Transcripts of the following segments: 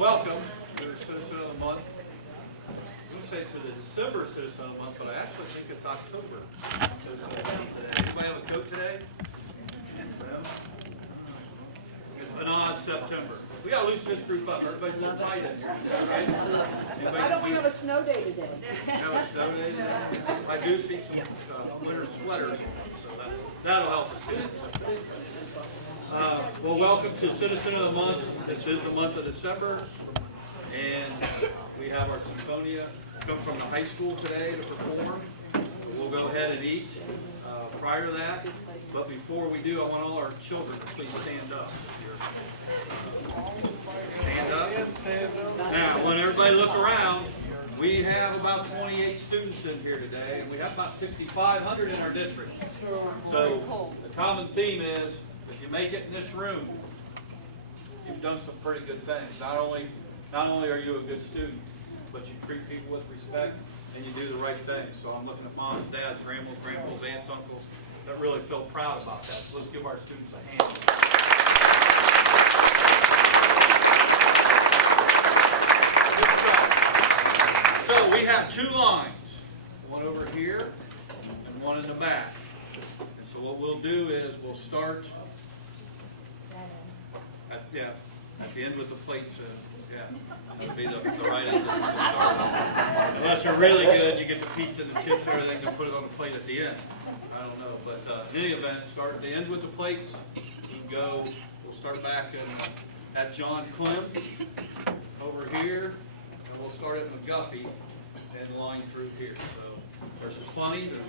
welcome to the Citizen of the Month. I'm going to say to the December Citizen of the Month, but I actually think it's October Citizen of the Month today. Anybody have a coat today? No? It's an odd September. We got to loosen this group up. Everybody's a little tight in here today, right? Why don't we have a snow day today? Have a snow day today? I do see some winter sweaters, so that'll help us too. Well, welcome to Citizen of the Month. This is the month of December, and we have our Symphonia come from the high school today to perform. We'll go ahead and eat prior to that, but before we do, I want all our children to please stand up. Stand up. Now, when everybody look around, we have about 28 students in here today, and we have about 6,500 in our district. So the common theme is, if you make it in this room, you've done some pretty good things. Not only are you a good student, but you treat people with respect and you do the right thing. So I'm looking at moms, dads, grandmas, grandpas, aunts, uncles that really feel proud about that. So let's give our students a hand. So we have two lines, one over here and one in the back. And so what we'll do is we'll start at the end with the plates. That'll be the right end to start. Unless you're really good, you get the pizza and the chips and everything and put it on the plate at the end. I don't know, but in any event, start at the end with the plates. We'll start back at John Clem over here, and we'll start at McGuffey and line through here. So there's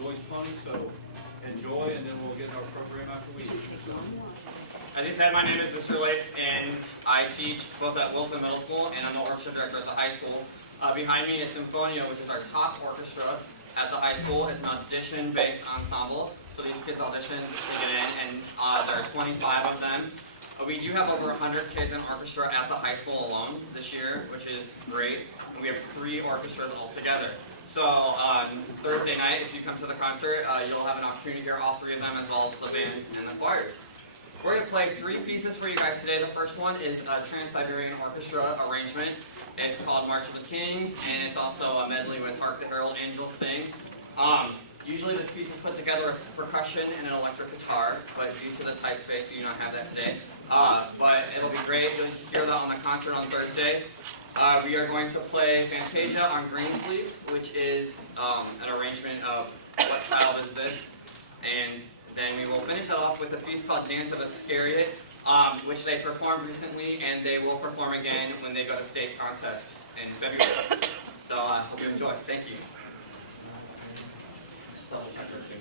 always plenty, so enjoy, and then we'll get in our program after we eat. As he said, my name is Mr. Lake, and I teach both at Wilson Middle School, and I'm the orchestra director at the high school. Behind me is Symphonia, which is our top orchestra at the high school. It's an audition-based ensemble, so these kids audition to get in, and there are 25 of them. We do have over 100 kids in orchestra at the high school alone this year, which is great. And we have 3 orchestras altogether. So on Thursday night, if you come to the concert, you'll have an opportunity to hear all 3 of them, as well as the bands and the choirs. We're going to play 3 pieces for you guys today. The first one is a Trans-Siberian Orchestra arrangement. It's called March of the Kings, and it's also a medley with Hark the Herald Angels Sing. Usually this piece is put together with percussion and an electric guitar, but due to the tight space, we do not have that today. But it'll be great. You'll hear that on the concert on Thursday. We are going to play Fantasia on Greensleeves, which is an arrangement of What Child Is This? And then we will finish it off with a piece called Dance of Iscariot, which they performed recently, and they will perform again when they go to state contests in February. So I hope you enjoy. Thank you. Just double check everything.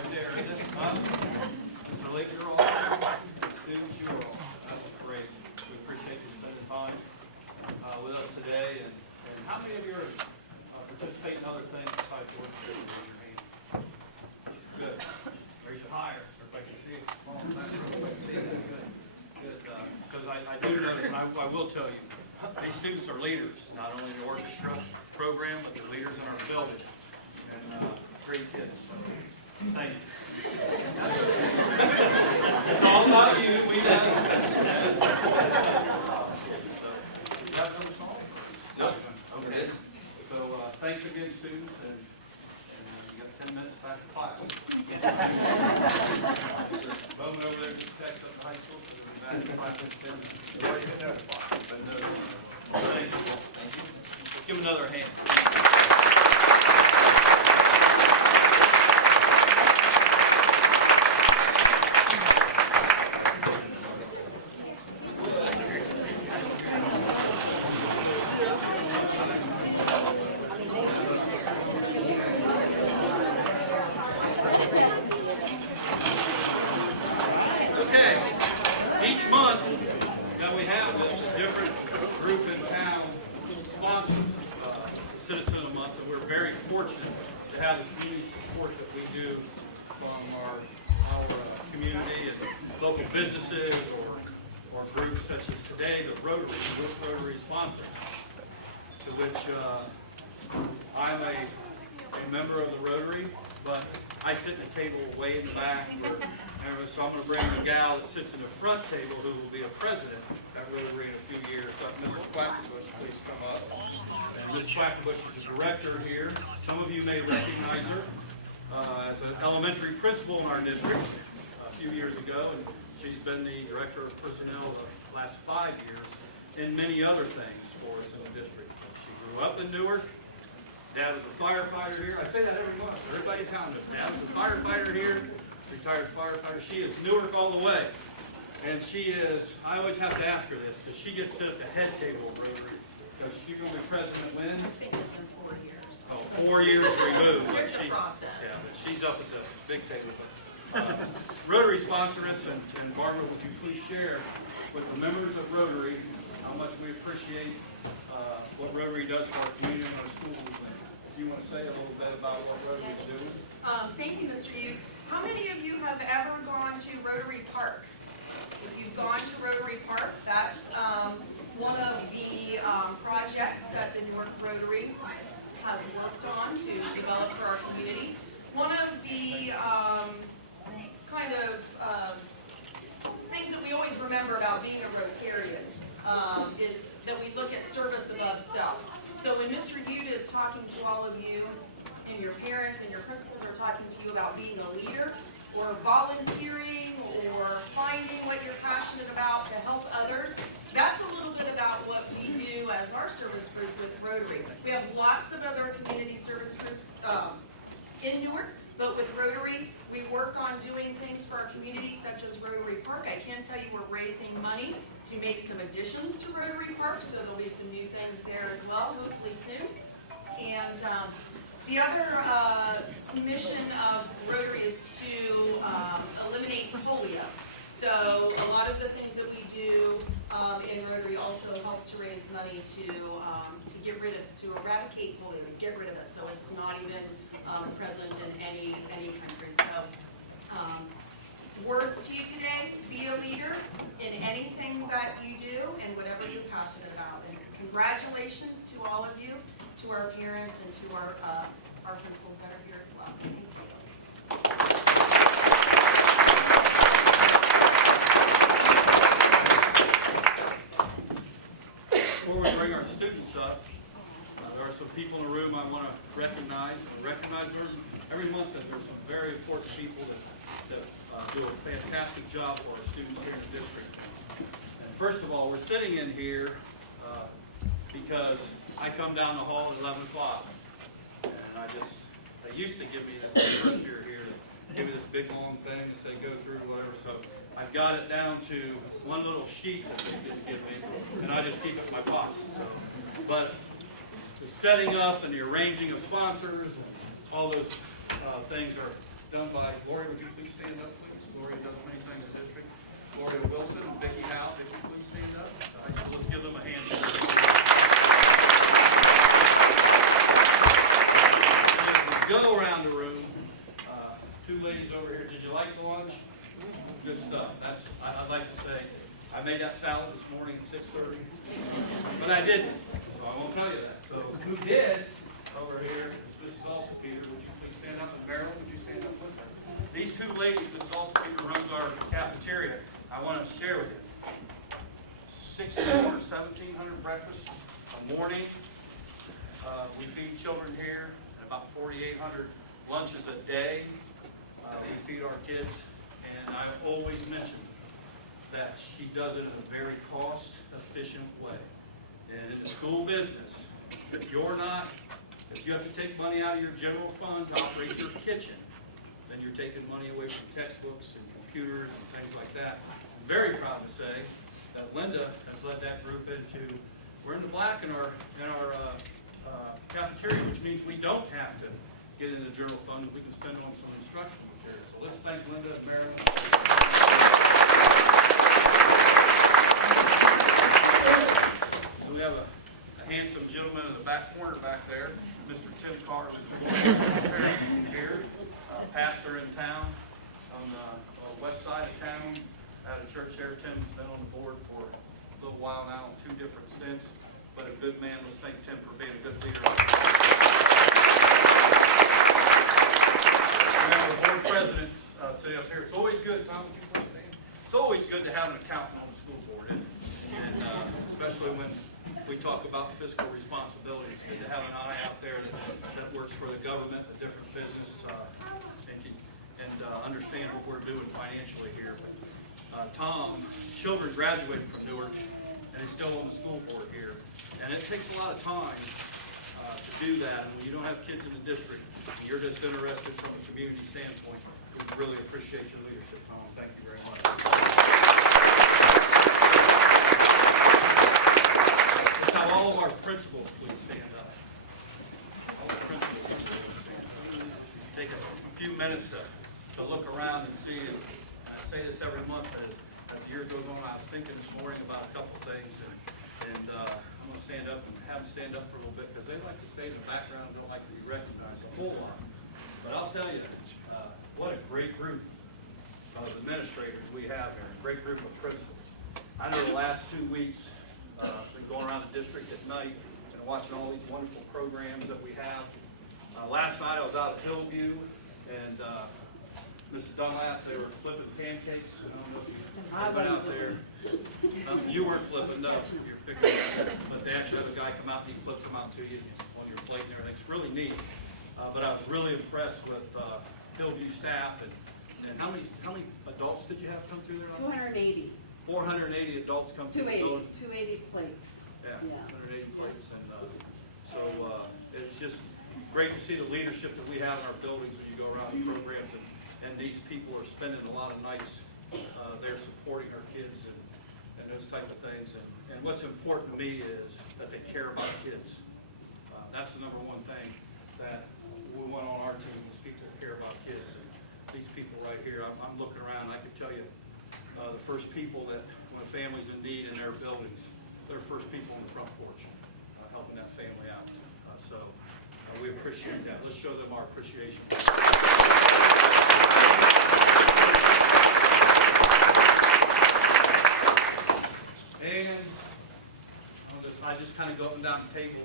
right there, isn't it? Mr. Lake, you're all there. Students, you're all. That was great. We appreciate you spending time with us today. And how many of you are participating in other things besides work? Raise your hand. Good. Raise it higher. Everybody can see it. Everybody can see it. Good. Good. Because I do notice, and I will tell you, these students are leaders, not only in the orchestra program, but they're leaders in our building. And great kids. Thank you. It's all about you. We know. You have another song? No. Okay. So thanks again, students, and you got 10 minutes back to class. Bowman over there just texted up the high school, so we'll be back in 5 minutes. Thank you. Thank you. Let's give them another hand. Okay. Each month that we have this different group in town sponsors the Citizen of the Month, and we're very fortunate to have the community support that we do from our community and local businesses or groups such as today, the Rotary sponsor, to which I'm a member of the Rotary, but I sit at the table way in the back. So I'm going to bring the gal that sits in the front table, who will be a president at Rotary in a few years. Mrs. Quackenbush, please come up. And Ms. Quackenbush is the director here. Some of you may recognize her as an elementary principal in our district a few years ago, and she's been the director of personnel the last 5 years and many other things for us in the district. She grew up in Newark. Dad was a firefighter here. I say that every month. Everybody in town knows Dad was a firefighter here. Retired firefighter. She is Newark all the way. And she is, I always have to ask her this, because she gets to sit at the head table of Rotary. Because she's going to be president when? I think it's in 4 years. Oh, 4 years removed. There's a process. Yeah, but she's up at the big table. Rotary sponsor us, and Barbara, would you please share with the members of Rotary how much we appreciate what Rotary does for our community and our schools. Do you want to say a little bit about what Rotary is doing? Thank you, Mr. Yu. How many of you have ever gone to Rotary Park? If you've gone to Rotary Park, that's one of the projects that the Newark Rotary has worked on to develop for our community. One of the things that we always remember about being a Rotarian is that we look at service above self. So when Mr. Yuta is talking to all of you, and your parents and your principals are talking to you about being a leader, or volunteering, or finding what you're passionate about to help others, that's a little bit about what we do as our service group with Rotary. We have lots of other community service groups in Newark, but with Rotary, we work on doing things for our community, such as Rotary Park. I can tell you we're raising money to make some additions to Rotary Park, so there'll be some new things there as well, hopefully soon. And the other mission of Rotary is to eliminate polio. So a lot of the things that we do in Rotary also help to raise money to eradicate polio, to get rid of it, so it's not even present in any country. So words to you today: be a leader in anything that you do and whatever you're passionate about. And congratulations to all of you, to our parents, and to our principals that are here as well. Thank you. Before we bring our students up, there are some people in the room I want to recognize. Every month that there's some very important people that do a fantastic job for our students here in the district. And first of all, we're sitting in here because I come down the hall at 11 o'clock, and they used to give me this first year here, give me this big long thing and say go through whatever. So I've got it down to one little sheet that they just give me, and I just keep it in my pocket. So, but the setting up and the arranging of sponsors, all those things are done by Gloria. Would you please stand up, please? Gloria does many things in the district. Gloria Wilson and Vicki Howe, if you please stand up. All right, so let's give them a hand. As we go around the room, two ladies over here. Did you like the lunch? Good stuff. I'd like to say, I made that salad this morning at 6:30, but I didn't, so I won't tell you that. So who did over here is Mrs. Altapeter. Would you please stand up? And Marilyn, would you stand up with her? These two ladies, Mrs. Altapeter runs our cafeteria. I want to share with you. 1,600 or 1,700 breakfasts a morning. We feed children here, and about 4,800 lunches a day. We feed our kids, and I always mention that she does it in a very cost-efficient way. And in the school business, if you have to take money out of your general fund to operate your kitchen, then you're taking money away from textbooks and computers and things like that. I'm very proud to say that Linda has led that group into, we're in the black in our cafeteria, which means we don't have to get in the general fund, we can spend on some instructional materials. So let's thank Linda and Marilyn. So we have a handsome gentleman in the back corner back there, Mr. Tim Carr, here, pastor in town on the west side of town, at a church there. Tim's been on the board for a little while now, 2 different stints, but a good man. Let's thank Tim for being a good leader. Remember, board presidents sit up here. It's always good, Tom, would you please stand? It's always good to have an accountant on the school board, and especially when we talk about fiscal responsibility. It's good to have an eye out there that works for the government, the different business, and understand what we're doing financially here. Tom, children graduated from Newark, and he's still on the school board here. And it takes a lot of time to do that. And when you don't have kids in the district, and you're just interested from a community standpoint, we really appreciate your leadership, Tom. Thank you very much. Let's have all of our principals please stand up. All the principals please stand up. Take a few minutes to look around and see. And I say this every month as the year goes on. I was thinking this morning about a couple of things, and I'm going to stand up and have them stand up for a little bit because they like to stay in the background and don't like to be recognized a whole lot. But I'll tell you, what a great group of administrators we have here, a great group of principals. I know the last 2 weeks, been going around the district at night and watching all these wonderful programs that we have. Last night I was out at Hillview, and Mrs. Dunlap, they were flipping pancakes. I don't know if you've been out there. You weren't flipping, no, you're picking it up. But they actually have a guy come out and he flips them out to you on your plate and everything. It's really neat. But I was really impressed with Hillview staff and how many adults did you have come through there? 280. 480 adults come through the building. 280 plates. Yeah, 180 plates. And so it's just great to see the leadership that we have in our buildings when you go around the programs. And these people are spending a lot of nights there supporting our kids and those type of things. And what's important to me is that they care about kids. That's the number one thing that we want on our team is people that care about kids. And these people right here, I'm looking around, and I can tell you the first people that, when a family's in need in their buildings, they're first people on the front porch helping that family out. So we appreciate that. Let's show them our appreciation. And I just kind of go up and down the table.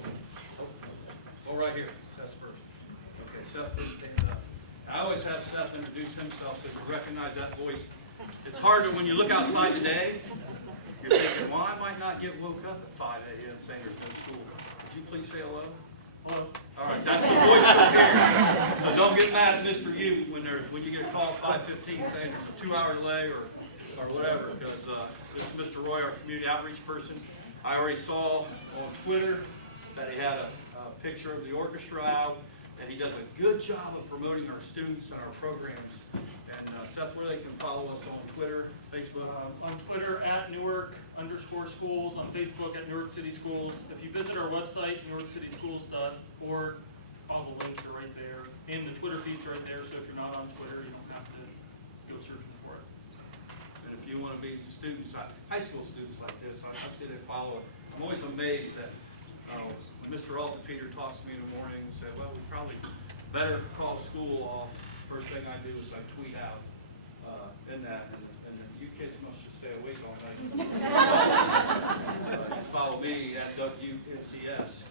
Oh, right here. Seth's first. Okay, Seth, please stand up. I always have Seth introduce himself so you recognize that voice. It's harder when you look outside today. You're thinking, well, I might not get woke up at 5 a.m. saying there's no school. Would you please say hello? Hello. All right, that's the voice you'll hear. So don't get mad at Mr. U when you get a call at 5:15 saying there's a 2-hour delay or whatever, because this is Mr. Roy, our community outreach person. I already saw on Twitter that he had a picture of the orchestra out, and he does a good job of promoting our students and our programs. And Seth, where they can follow us on Twitter, Facebook? On Twitter at Newark_schools, on Facebook at Newark City Schools. If you visit our website, newarkcityschools.org, all the links are right there, and the Twitter feed's right there, so if you're not on Twitter, you don't have to go searching for it. And if you want to be students, high school students like this, I see they follow it. I'm always amazed that when Mr. Peter talks to me in the morning and said, well, we probably better call school off. First thing I do is I tweet out in that, and then you kids must just stay awake all night. Follow me at WNCS,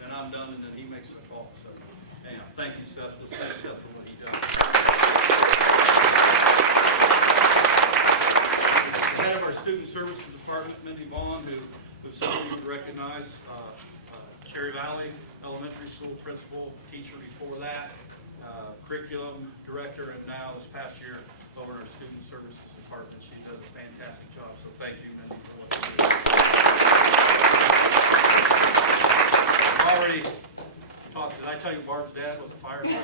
and I'm done, and then he makes the call. So, anyhow, thank you, Seth. Let's thank Seth for what he does. Head of our Student Services Department, Mindy Vaughn, who some of you recognize, Cherry Valley Elementary School principal, teacher before that, curriculum director, and now this past year over our Student Services Department. She does a fantastic job, so thank you, Mindy, for what you do. Already talked, did I tell you Barb's dad was a firefighter?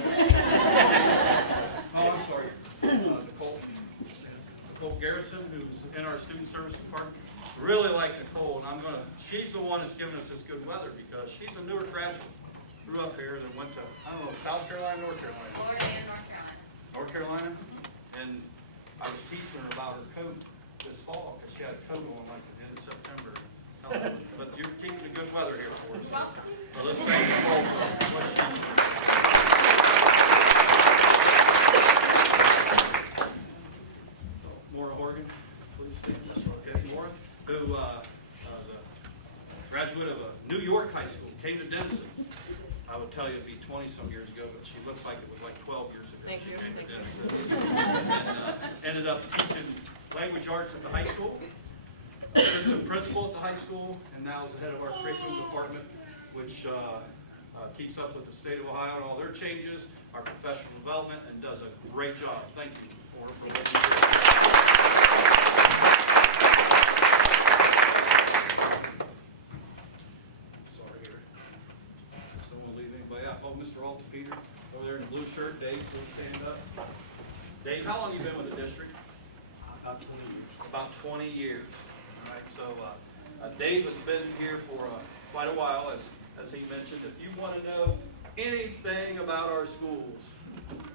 Oh, I'm sorry. Nicole Garrison, who's in our Student Service Department. Really like Nicole, and she's the one that's given us this good weather because she's a Newark graduate. Grew up here and went to, I don't know, South Carolina, North Carolina? Florida and North Carolina. North Carolina? And I was teasing her about her coat this fall because she had a coat on like the end of September. But you're keeping the good weather here for us. So let's thank Nicole for what she Maura Horgan, please stand up. Okay, Maura, who is a graduate of a New York high school, came to Denison. I would tell you it'd be 20-some years ago, but she looks like it was like 12 years ago. Thank she you. came to Denison. And ended up teaching language arts at the high school, assistant principal at the high school, and now is the head of our curriculum department, which keeps up with the state of Ohio and all their changes, our professional development, and does a great job. Thank you for what you do. Sorry here. Don't want to leave anybody out. Oh, Mr. Peter over there in the blue shirt. Dave, please stand up. Dave, how long have you been with the district? About 20 years. About 20 years. All right, so Dave has been here for quite a while, as he mentioned. If you want to know anything about our schools,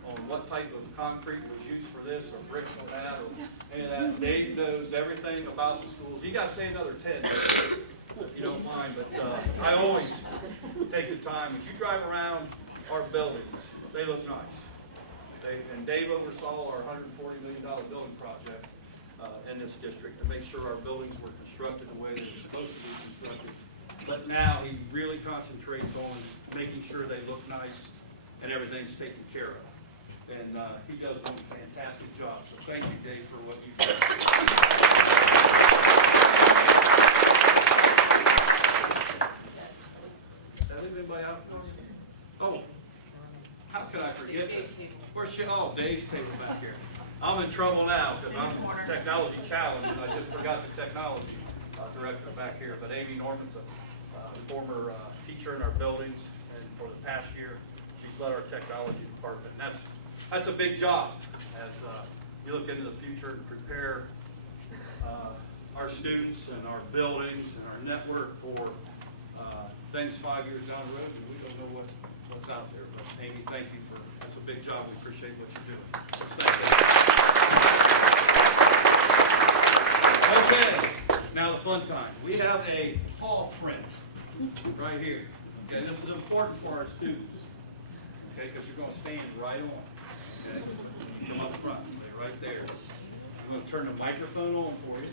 on what type of concrete was used for this, or bricks or that, or any of that, Dave knows everything about the schools. You got to stay another 10 minutes, if you don't mind, but I always take the time. If you drive around our buildings, they look nice. And Dave oversaw our $140 million building project in this district to make sure our buildings were constructed the way they were supposed to be constructed. But now he really concentrates on making sure they look nice and everything's taken care of. And he does one fantastic job. So thank you, Dave, for what you do. Did I leave anybody out? Oh, how could I forget this? Where's she? Oh, Dave's table back here. I'm in trouble now because I'm technology challenged and I just forgot the technology director back here. But Amy Norman's a former teacher in our buildings, and for the past year, she's led our technology department. And that's a big job as you look into the future and prepare our students and our buildings and our network for things 5 years down the road. We don't know what's out there. But Amy, thank you for that's a big job. We appreciate what you're doing. Let's thank that. Okay, now the fun time. We have a paw print right here. Okay, this is important for our students. Okay, because you're going to stand right on. Okay, come up front, stay right there. I'm going to turn the microphone on for you.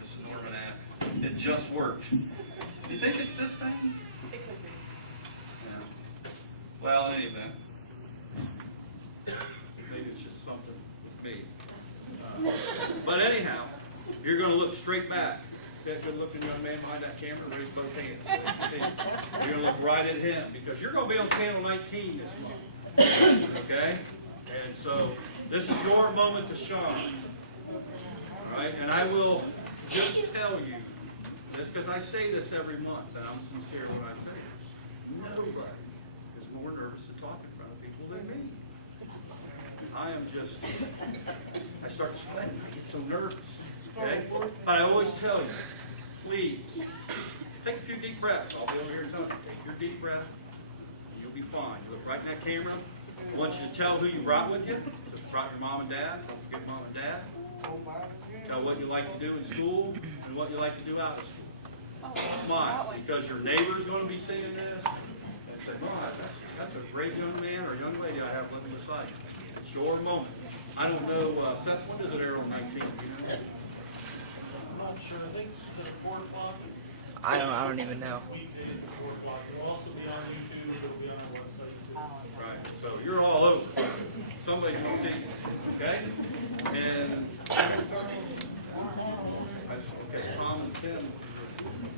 This is Norman app. It just worked. Do you think it's this thing? It could be. Yeah. Well, in any event, maybe it's just something with me. But anyhow, you're going to look straight back. See that good-looking young man behind that camera? Raise both hands. You're going to look right at him because you're going to be on channel 19 this month. Okay? And so this is your moment to shine. All right? And I will just tell you, just because I say this every month, and I'm sincere when I say it, nobody is more nervous to talk in front of people than me. I am just, I start sweating. I get so nervous. Okay? But I always tell you, please, take a few deep breaths. I'll be over here telling you. Take your deep breath, and you'll be fine. You look right in that camera. I want you to tell who you brought with you. So if you brought your mom and dad, don't forget mom and dad. Tell what you like to do in school and what you like to do out of school. Smile, because your neighbor's going to be seeing this and say, "Boy, that's a great young man or young lady I have living beside you." It's your moment. I don't know, Seth, when does it air on 19th? You know? I'm not sure, I think, is it 4 o'clock? I don't even know. Weekdays at 4 o'clock. It'll also be on YouTube, it'll be on our website too. Right, so you're all over. Somebody's going to see you, okay? And, okay, Tom and Tim,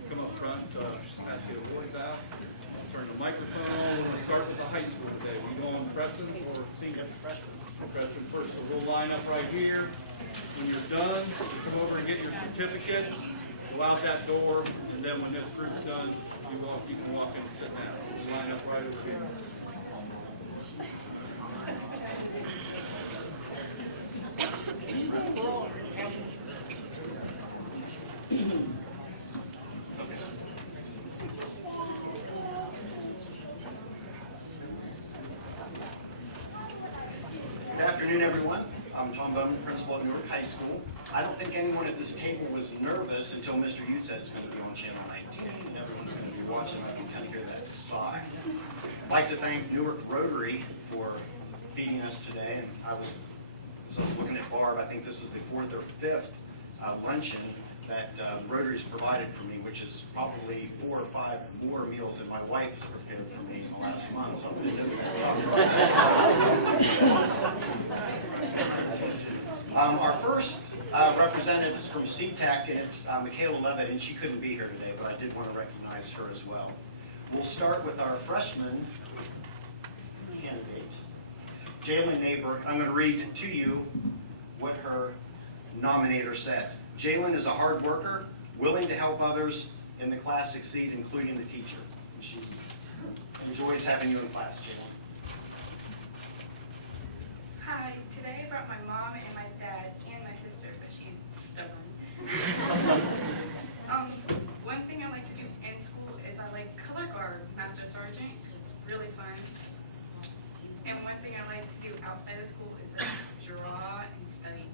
come up front, pass the awards out. Turn the microphone. We'll start with the high school today. We go on freshman or senior? Freshman first. So we'll line up right here. When you're done, you come over and get your certificate. Go out that door, and then when this group's done, you can walk in and sit down. We'll line up right over here. Good afternoon, everyone. I'm Tom Bowman, principal at Newark High School. I don't think anyone at this table was nervous until Mr. Ute said it's going to be on Channel 19. Everyone's going to be watching. I can kind of hear that sigh. I'd like to thank Newark Rotary for feeding us today. And I was looking at Barb. I think this is the 4th or 5th luncheon that Rotary's provided for me, which is probably 4 or 5 more meals than my wife has prepared for me in the last month. So I'm going to do that. Our first representative is from CTEC, and it's Michaela Levitt, and she couldn't be here today, but I did want to recognize her as well. We'll start with our freshman candidate, Jalen Neighbor. I'm going to read to you what her nominator said. Jalen is a hard worker, willing to help others in the class succeed, including the teacher. She enjoys having you in class, Jalen. Hi, today I brought my mom and my dad and my sister, but she's stubborn. One thing I like to do in school is I like color guard Master Sergeant. It's really fun. And one thing I like to do outside of school is draw and study.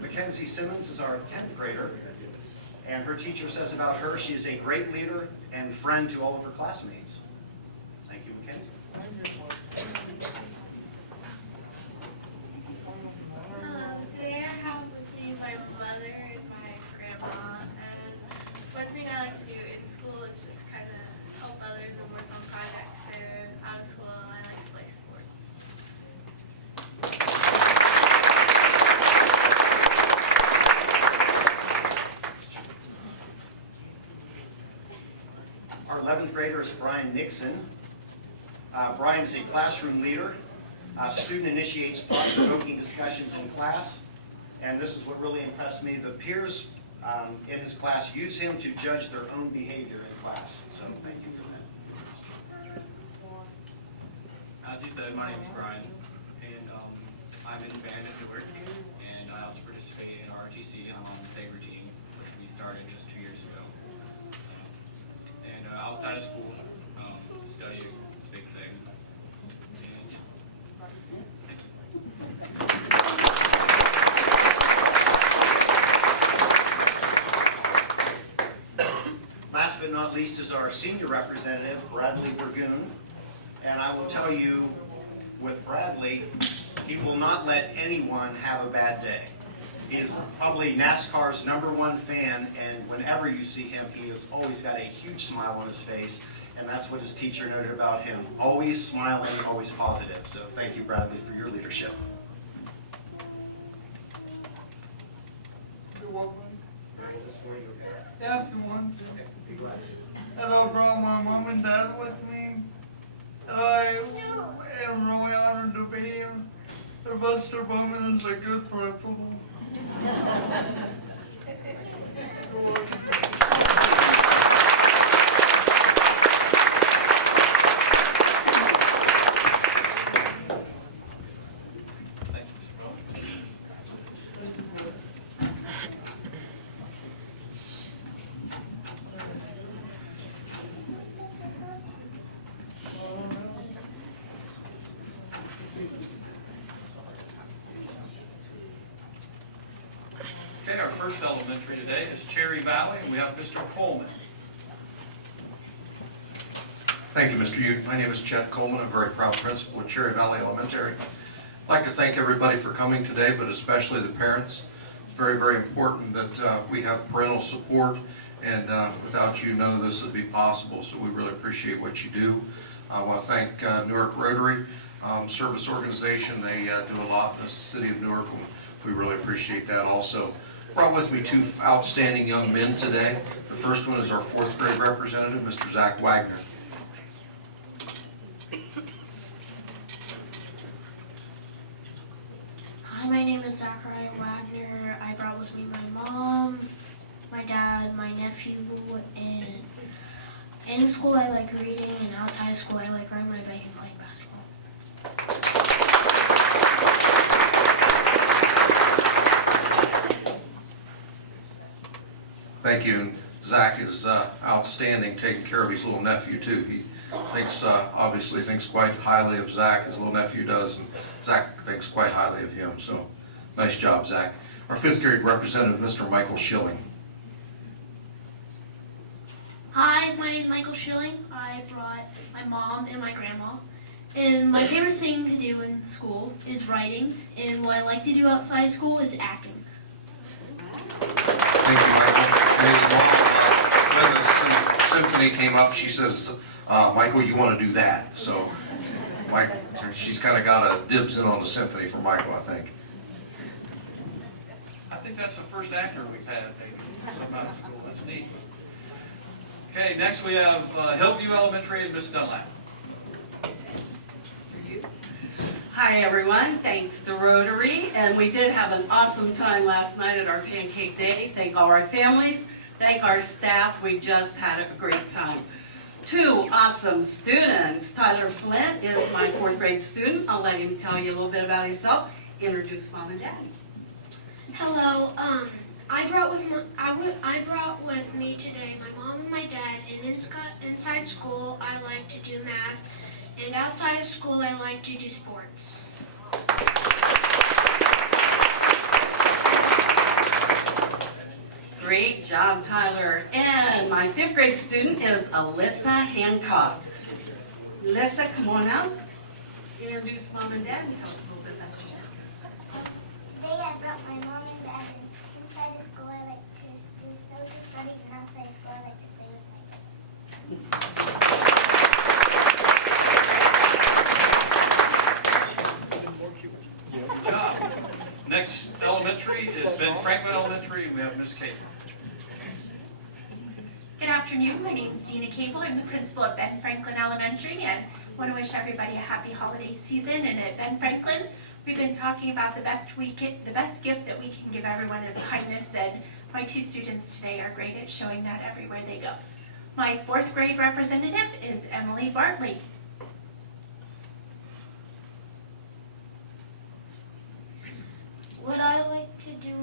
Mackenzie Simmons is our 10th grader, and her teacher says about her, she is a great leader and friend to all of her classmates. Thank you, Mackenzie. Hello, today I have with me my mother and my grandma, and one thing I like to do in school is just kind of help others and work on projects, and out of school I like to play sports. Our 11th grader is Brian Nixon. Brian is a classroom leader. Student initiates thought-provoking discussions in class, and this is what really impressed me. The peers in his class use him to judge their own behavior in class. So thank you for that. As you said, my name is Brian, and I'm in band at Newark, and I also participate in ROTC. I'm on the Sabre team, which we started just 2 years ago. And outside of school, study is a big thing. And yeah. Last but not least is our senior representative, Bradley Burgoon. And I will tell you, with Bradley, he will not let anyone have a bad day. He is probably NASCAR's #1 fan, and whenever you see him, he has always got a huge smile on his face, and that's what his teacher noted about him. Always smiling, always positive. So thank you, Bradley, for your leadership. Everyone. Hello, bro. My mom and dad with me. And I am really honored to be here. Mr. Bowman is a good principal. first elementary today is Cherry Valley, and we have Mr. Coleman. Thank you, Mr. Ute. My name is Chet Coleman. I'm a very proud principal at Cherry Valley Elementary. I'd like to thank everybody for coming today, but especially the parents. Very, very important that we have parental support, and without you, none of this would be possible, so we really appreciate what you do. I want to thank Newark Rotary Service Organization. They do a lot in the city of Newark, and we really appreciate that also. Brought with me two outstanding young men today. The first one is our fourth grade representative, Mr. Zach Wagner. Hi, my name is Zachariah Wagner. I brought with me my mom, my dad, my nephew, and in school I like reading, and outside of school I like riding my bike and playing basketball. Thank you. And Zach is outstanding taking care of his little nephew too. He thinks, obviously thinks quite highly of Zach, his little nephew does, and Zach thinks quite highly of him. So nice job, Zach. Our fifth grade representative, Mr. Michael Schilling. Hi, my name is Michael Schilling. I brought my mom and my grandma. And my favorite thing to do in school is writing, and what I like to do outside of school is acting. Thank you, Michael. And his mom, when the symphony came up, she says, Michael, you want to do that. So Mike, she's kind of got a dibs in on the symphony for Michael, I think. I think that's the first actor we've had, maybe, sometime in school. That's neat. Okay, next we have Hillview Elementary and Miss Dunlap. Hi everyone, thanks to Rotary, and we did have an awesome time last night at our Pancake Day. Thank all our families, thank our staff, we just had a great time. Two awesome students. Tyler Flint is my fourth grade student. I'll let him tell you a little bit about himself. Introduce Mom and Daddy. Hello, I brought with me today my mom and my dad, and inside school I like to do math, and outside of school I like to do sports. Great job, Tyler. And my fifth grade student is Alyssa Hancock. Alyssa, come on up. Introduce Mom and Dad and tell us a little bit about yourself. Today I brought my mom and dad, and inside of school I like to do social studies, and outside of school I like to play with my Good job. Next elementary is Ben Franklin Elementary, and we have Miss Cable. Good afternoon, my name is Dina Cable. I'm the principal at Ben Franklin Elementary, and want to wish everybody a happy holiday season. And at Ben Franklin, we've been talking about the best gift that we can give everyone is kindness, and my two students today are great at showing that everywhere they go. My fourth grade representative is Emily Bartley. What I like to do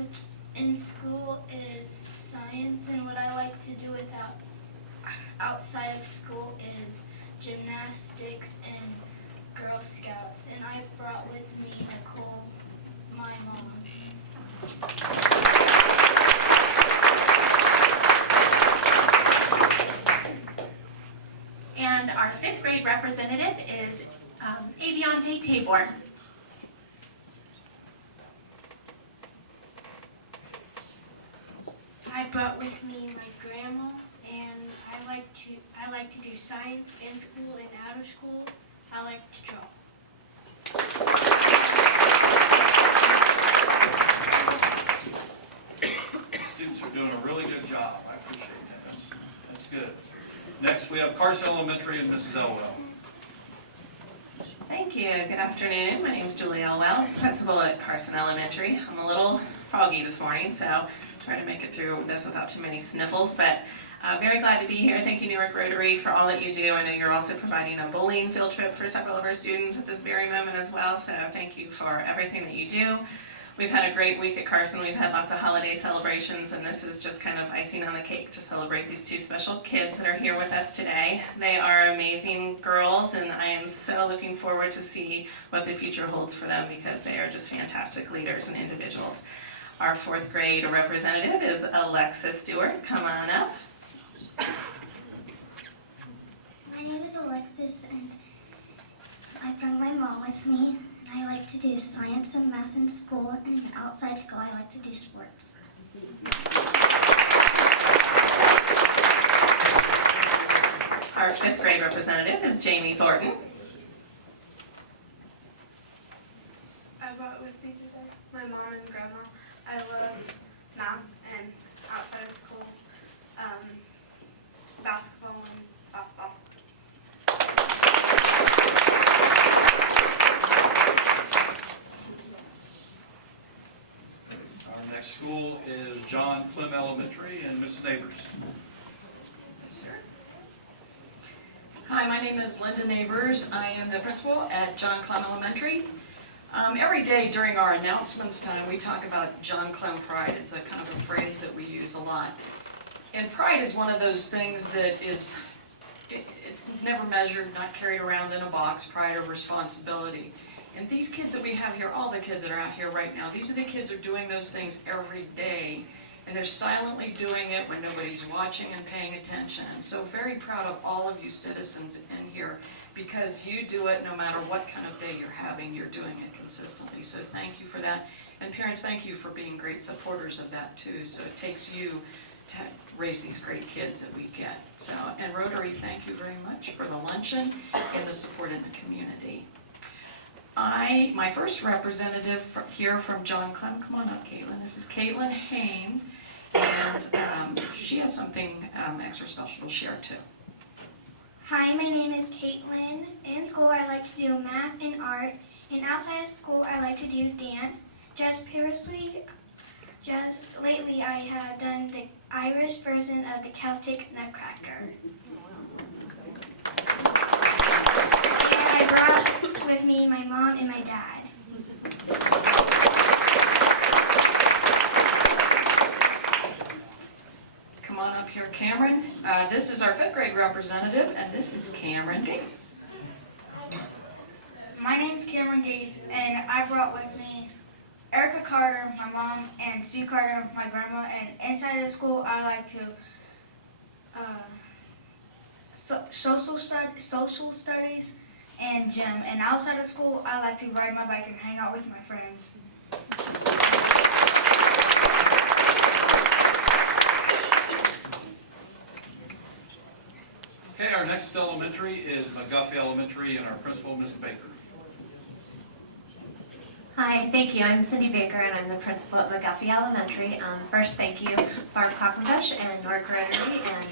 in school is science, and what I like to do outside of school is gymnastics and Girl Scouts. And I brought with me Nicole, my mom. And our fifth grade representative is Aviante Taborn. I brought with me my grandma, and I like to do science in school and out of school. I like to draw. The students are doing a really good job. I appreciate that. That's good. Next we have Carson Elementary and Mrs. Elwell. Thank you. Good afternoon. My name is Julie Elwell, principal at Carson Elementary. I'm a little froggy this morning, so try to make it through this without too many sniffles, but very glad to be here. Thank you, Newark Rotary, for all that you do. I know you're also providing a bowling field trip for several of our students at this very moment as well, so thank you for everything that you do. We've had a great week at Carson. We've had lots of holiday celebrations, and this is just kind of icing on the cake to celebrate these two special kids that are here with us today. They are amazing girls, and I am so looking forward to see what the future holds for them because they are just fantastic leaders and individuals. Our 4th grade representative is Alexis Stewart. Come on up. My name is Alexis, and I bring my mom with me. I like to do science and math in school, and outside school I like to do sports. Our 5th grade representative is Jamie Thornton. I brought with me today my mom and grandma. I love math and outside of school, basketball and softball. Our next school is John Clem Elementary and Mrs. Neighbors. Hi, my name is Linda Neighbors. I am the principal at John Clem Elementary. Every day during our announcements time, we talk about John Clem Pride. It's a kind of a phrase that we use a lot. And pride is one of those things that is, it's never measured, not carried around in a box, pride or responsibility. And these kids that we have here, all the kids that are out here right now, these are the kids that are doing those things every day. And they're silently doing it when nobody's watching and paying attention. And so very proud of all of you citizens in here, because you do it no matter what kind of day you're having, you're doing it consistently. So thank you for that. And parents, thank you for being great supporters of that too. So it takes you to raise these great kids that we get. So, and Rotary, thank you very much for the luncheon and the support in the community. My first representative here from John Clem, come on up, Caitlin. This is Caitlin Haynes, and she has something extra special to share too. Hi, my name is Caitlin. In school I like to do math and art, and outside of school I like to do dance. Just lately I have done the Irish version of the Celtic Nutcracker. And I brought with me my mom and my dad. Come on up here, Cameron. This is our 5th grade representative, and this is Cameron Gates. My name's Cameron Gates, and I brought with me Erica Carter, my mom, and Sue Carter, my grandma. And inside of school, I like to social studies and gym. And outside of school, I like to ride my bike and hang out with my friends. Okay, our next elementary is McGuffey Elementary, and our principal, Mrs. Baker. Hi, thank you. I'm Cindy Baker, and I'm the principal at McGuffey Elementary. First, thank you, Barb Cockenbush and Nork Rotary, and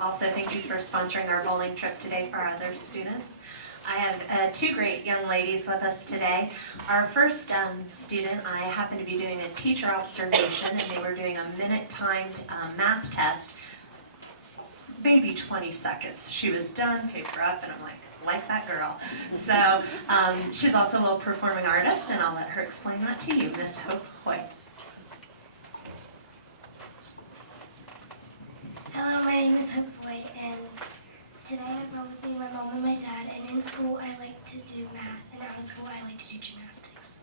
also thank you for sponsoring our bowling trip today for our other students. I have 2 great young ladies with us today. Our first student, I happened to be doing a teacher observation, and they were doing a minute-timed math test, maybe 20 seconds. She was done, paper up, and I'm like that girl. So she's also a little performing artist, and I'll let her explain that to you, Miss Hope Hoy. Hello, my name is Hope Hoy, and today I brought with me my mom and my dad, and in school I like to do math, and out of school I like to do gymnastics.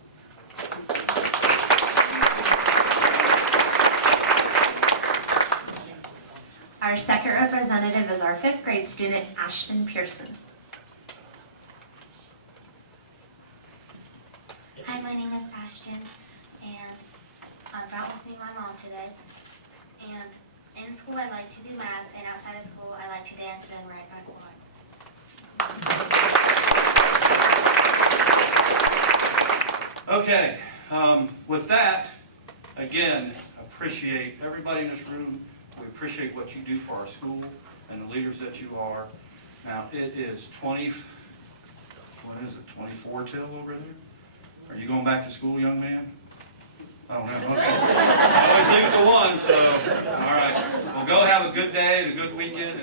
Our second representative is our 5th grade student, Ashton Pearson. Hi, my name is Ashton, and I brought with me my mom today. And in school I like to do math, and outside of school I like to dance and ride my quad. Okay, with that, again, appreciate everybody in this room. We appreciate what you do for our school and the leaders that you are. Now, it is 24 till over there? Are you going back to school, young man? I don't know. Okay. I always leave it to one, so, all right. Well, go have a good day and a good weekend.